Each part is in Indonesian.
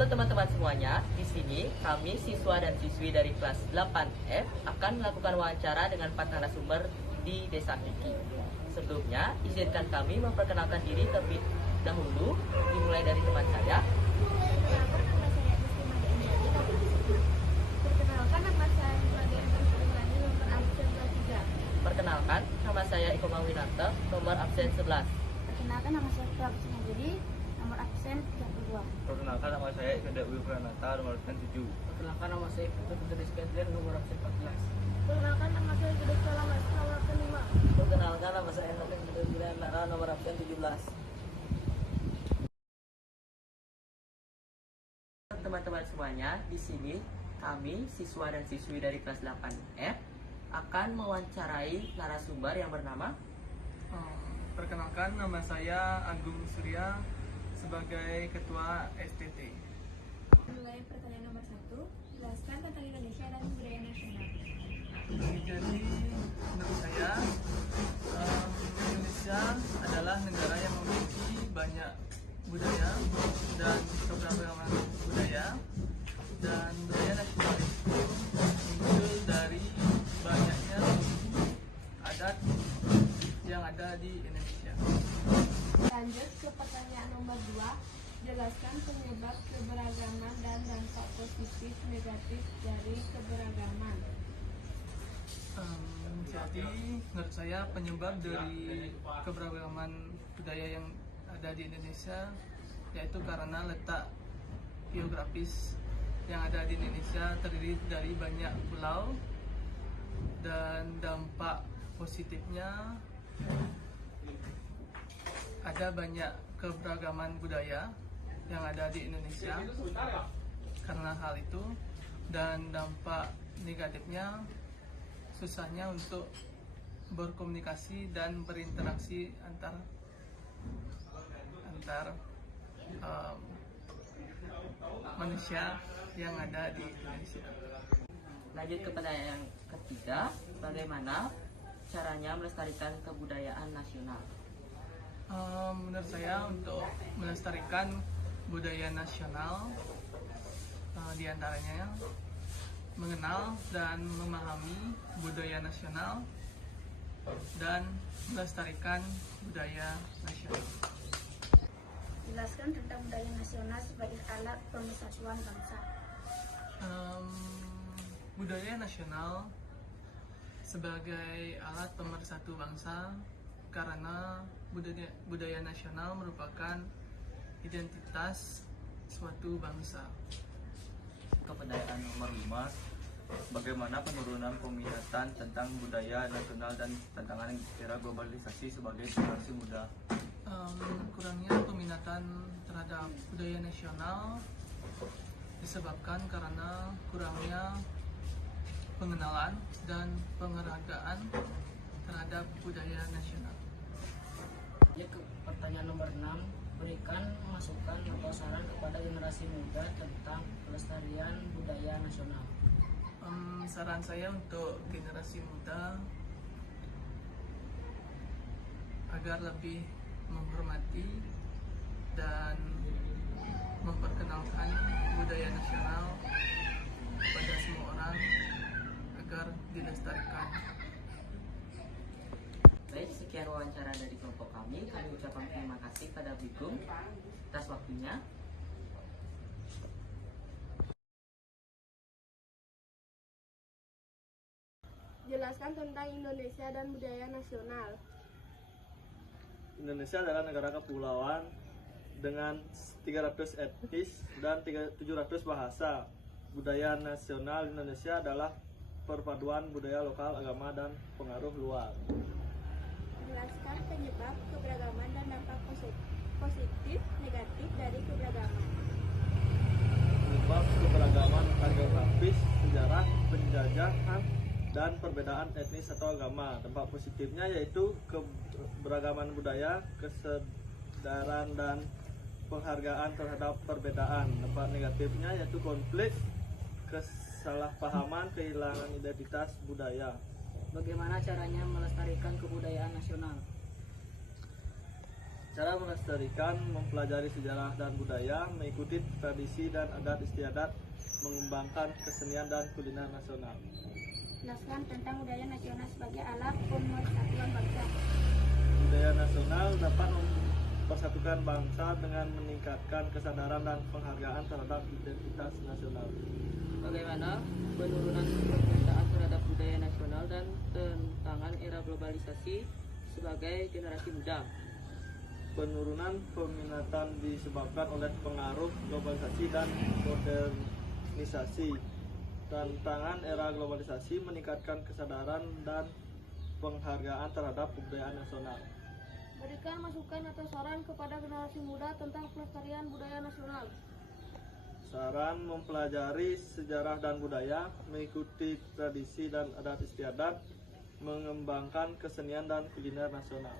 Halo teman-teman semuanya, di sini kami siswa dan siswi dari kelas 8F akan melakukan wawancara dengan 4 narasumber di Desa Kiki. Sebelumnya, izinkan kami memperkenalkan diri terlebih dahulu, dimulai dari teman saya. Perkenalkan, nama saya Istimadi nomor absen 23. Perkenalkan, nama saya Iko Mawinarto, nomor absen 11. Perkenalkan, nama saya Prabu Jadi nomor absen 32. Perkenalkan, nama saya Ikeda Uyu Pranata, nomor absen 7. Perkenalkan, nama saya Putu Iskandar, nomor absen 14. Perkenalkan, nama saya Gede Salamas nomor absen 5. Perkenalkan, nama saya Noven Gudel Nara, nomor absen 17. Teman-teman semuanya, di sini kami siswa dan siswi dari kelas 8F akan mewawancarai narasumber yang bernama Perkenalkan, nama saya Agung Surya sebagai Ketua STT. Mulai pertanyaan nomor 1. Jelaskan tentang Indonesia dan budaya nasional. Jadi, menurut saya, Indonesia adalah negara yang memiliki banyak budaya dan keberagaman budaya, dan budaya nasional itu muncul dari banyaknya adat yang ada di Indonesia. Lanjut ke pertanyaan nomor 2. Jelaskan penyebab keberagaman dan dampak positif negatif dari keberagaman. Jadi menurut saya penyebab dari keberagaman budaya yang ada di Indonesia yaitu karena letak geografis yang ada di Indonesia terdiri dari banyak pulau, dan dampak positifnya ada banyak keberagaman budaya yang ada di Indonesia karena hal itu, dan dampak negatifnya susahnya untuk berkomunikasi dan berinteraksi antar manusia yang ada di Indonesia. Lanjut ke pertanyaan yang ketiga, bagaimana caranya melestarikan kebudayaan nasional? Menurut saya untuk melestarikan budaya nasional diantaranya mengenal dan memahami budaya nasional dan melestarikan budaya nasional. Jelaskan tentang budaya nasional sebagai alat pemersatuan bangsa. Budaya nasional sebagai alat pemersatu bangsa karena budaya nasional merupakan identitas suatu bangsa. Kebudayaan nomor 5, bagaimana penurunan peminatan tentang budaya nasional dan tantangan era globalisasi sebagai generasi muda. Kurangnya peminatan terhadap budaya nasional disebabkan karena kurangnya pengenalan dan penghargaan terhadap budaya nasional. Ya, ke pertanyaan nomor 6, berikan masukan atau saran kepada generasi muda tentang pelestarian budaya nasional. Saran saya untuk generasi muda agar lebih menghormati dan memperkenalkan budaya nasional kepada semua orang agar dilestarikan. Baik, sekian wawancara dari kelompok kami. Kami ucapkan terima kasih pada Bigung atas waktunya. Jelaskan tentang Indonesia dan budaya nasional. Indonesia adalah negara kepulauan dengan 300 etnis dan 700 bahasa. Budaya nasional Indonesia adalah perpaduan budaya lokal, agama, dan pengaruh luar. Jelaskan penyebab keberagaman dan dampak positif negatif dari keberagaman. Penyebab keberagaman geografis, sejarah, penjajahan, dan perbedaan etnis atau agama. Dampak positifnya yaitu keberagaman budaya, kesadaran, dan penghargaan terhadap perbedaan. Dampak negatifnya yaitu konflik, kesalahpahaman, kehilangan identitas budaya. Bagaimana caranya melestarikan kebudayaan nasional? Cara melestarikan, mempelajari sejarah dan budaya, mengikuti tradisi dan adat istiadat, mengembangkan kesenian dan kuliner nasional. Jelaskan tentang budaya nasional sebagai alat pemersatuan bangsa. Budaya nasional dapat mempersatukan bangsa dengan meningkatkan kesadaran dan penghargaan terhadap identitas nasional. Bagaimana penurunan kepercayaan terhadap budaya nasional dan tantangan era globalisasi sebagai generasi muda? Penurunan peminatan disebabkan oleh pengaruh globalisasi dan modernisasi. Tantangan era globalisasi meningkatkan kesadaran dan penghargaan terhadap kebudayaan nasional. Berikan masukan atau saran kepada generasi muda tentang pelestarian budaya nasional. Saran mempelajari sejarah dan budaya, mengikuti tradisi dan adat istiadat, mengembangkan kesenian dan kuliner nasional.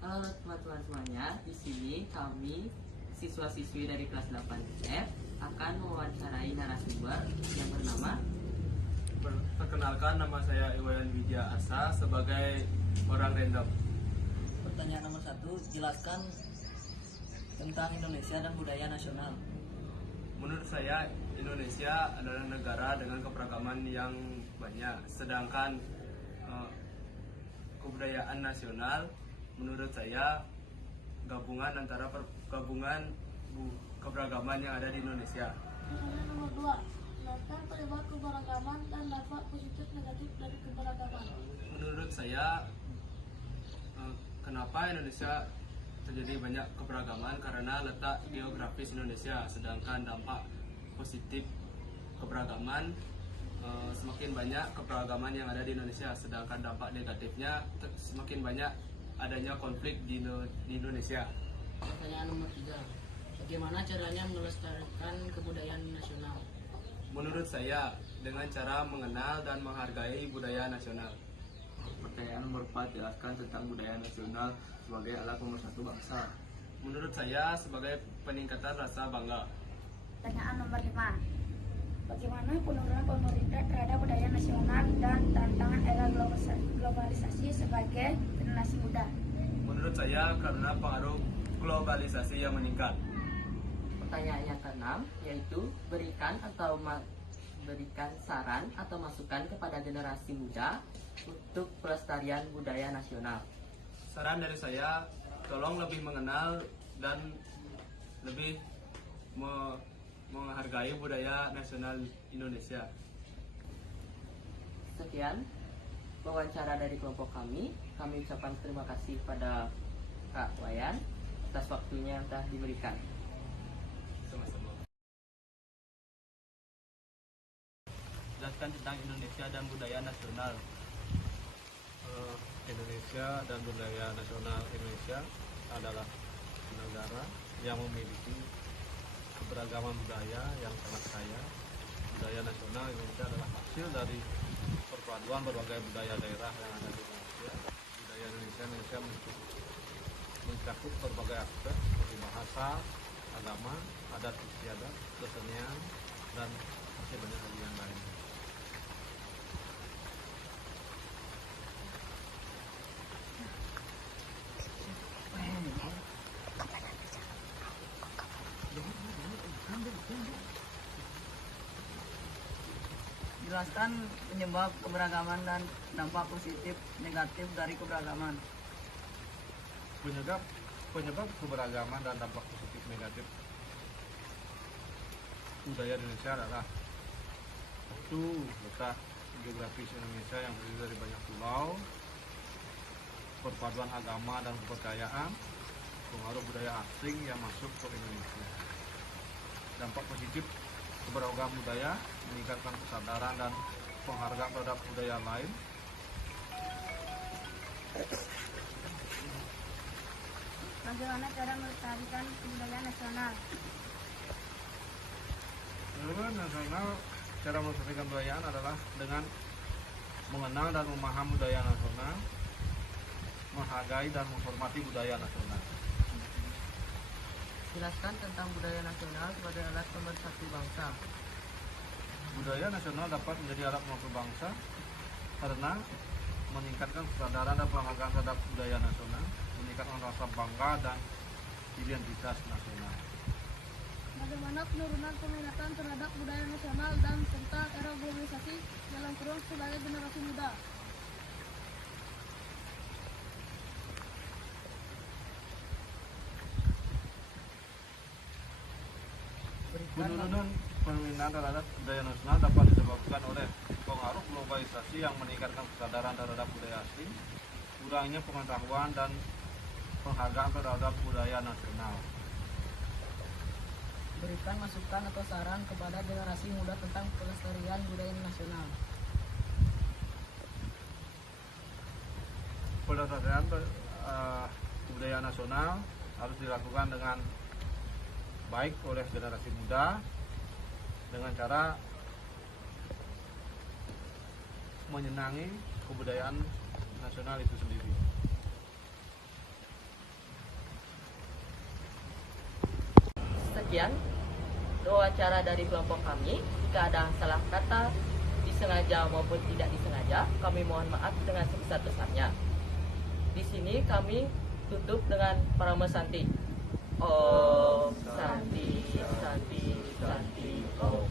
Halo teman-teman semuanya, di sini kami siswa-siswi dari kelas 8F akan mewawancarai narasumber yang bernama. Perkenalkan, nama saya Iwayan Widya Asa sebagai orang random. Pertanyaan nomor 1, jelaskan tentang Indonesia dan budaya nasional. Menurut saya, Indonesia adalah negara dengan keberagaman yang banyak, sedangkan kebudayaan nasional menurut saya gabungan antara keberagaman yang ada di Indonesia. Pertanyaan nomor 2, jelaskan penyebab keberagaman dan dampak positif negatif dari keberagaman. Menurut saya, kenapa Indonesia terjadi banyak keberagaman karena letak geografis Indonesia, sedangkan dampak positif keberagaman semakin banyak keberagaman yang ada di Indonesia, sedangkan dampak negatifnya semakin banyak adanya konflik di Indonesia. Pertanyaan nomor 3, bagaimana caranya melestarikan kebudayaan nasional? Menurut saya, dengan cara mengenal dan menghargai budaya nasional. Pertanyaan nomor 4, jelaskan tentang budaya nasional sebagai alat pemersatu bangsa. Menurut saya, sebagai peningkatan rasa bangga. Pertanyaan nomor 5, bagaimana penurunan pemerintah terhadap budaya nasional dan tantangan era globalisasi sebagai generasi muda? Menurut saya, karena pengaruh globalisasi yang meningkat. Pertanyaan yang ke-6, yaitu berikan saran atau masukan kepada generasi muda untuk pelestarian budaya nasional. Saran dari saya, tolong lebih mengenal dan lebih menghargai budaya nasional Indonesia. Sekian wawancara dari kelompok kami. Kami ucapkan terima kasih pada Kak Wayan atas waktunya yang telah diberikan. Sama-sama. Jelaskan tentang Indonesia dan budaya nasional. Indonesia dan budaya nasional Indonesia adalah negara yang memiliki keberagaman budaya yang sangat kaya. Budaya nasional Indonesia adalah hasil dari perpaduan berbagai budaya daerah yang ada di Indonesia. Budaya Indonesia mencakup berbagai aspek seperti bahasa, agama, adat istiadat, kesenian, dan masih banyak lagi yang lain. Jelaskan penyebab keberagaman dan dampak positif negatif dari keberagaman. Penyebab keberagaman dan dampak positif negatif budaya Indonesia adalah satu, letak geografis Indonesia yang terdiri dari banyak pulau, perpaduan agama dan kepercayaan, pengaruh budaya asing yang masuk ke Indonesia. Dampak positif keberagaman budaya meningkatkan kesadaran dan penghargaan terhadap budaya lain. Bagaimana cara melestarikan kebudayaan nasional? Kebudayaan nasional, cara melestarikan kebudayaan adalah dengan mengenal dan memahami budaya nasional, menghargai dan menghormati budaya nasional. Jelaskan tentang budaya nasional sebagai alat pemersatu bangsa. Budaya nasional dapat menjadi alat penguat bangsa karena meningkatkan kesadaran dan penghargaan terhadap budaya nasional, meningkatkan rasa bangga dan identitas nasional. Bagaimana penurunan peminatan terhadap budaya nasional dan serta era globalisasi dalam kurung sebagai generasi muda? Penurunan peminatan terhadap budaya nasional dapat disebabkan oleh pengaruh globalisasi yang meningkatkan kesadaran terhadap budaya asing, kurangnya pengetahuan dan penghargaan terhadap budaya nasional. Berikan masukan atau saran kepada generasi muda tentang pelestarian budaya nasional. Pelestarian budaya nasional harus dilakukan dengan baik oleh generasi muda dengan cara menyenangi kebudayaan nasional itu sendiri. Sekian wawancara dari kelompok kami. Jika ada salah kata, disengaja maupun tidak disengaja, kami mohon maaf dengan sebesar-besarnya. Di sini kami tutup dengan parama santi. Om Santi, Santi, Santi, Om.